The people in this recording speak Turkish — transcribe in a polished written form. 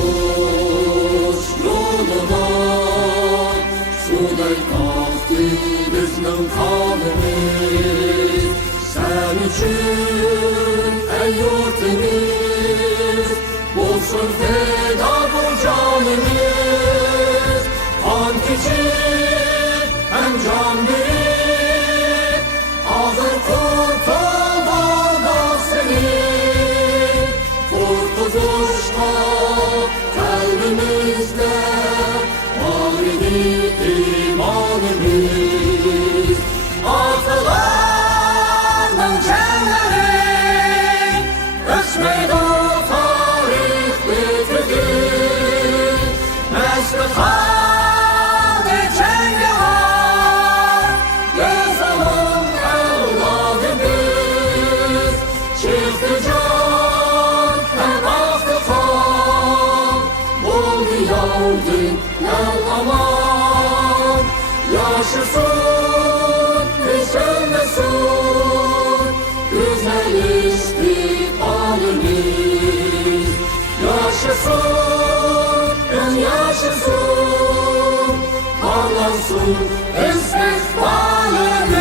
Kurtuluş yoluna suday kalktı bizning kanımız. Sen için ey yurtimiz bulsun feda bu canımız. Kan keçip hem can verip hazır kurtulduğunda seni. Kurtuluşta kalbimizde var idi imanımız. Atalarının canları ölçmeydi o tarih bitirdi. Meşri kaldı cengavar göz alın evladımız. Çıktı can hem aktı kan oldu yavrum el aman. Yaşasın hiç ölmesin güzel istikbalimiz. Yaşasın yaşasın parlansın istikbalimiz.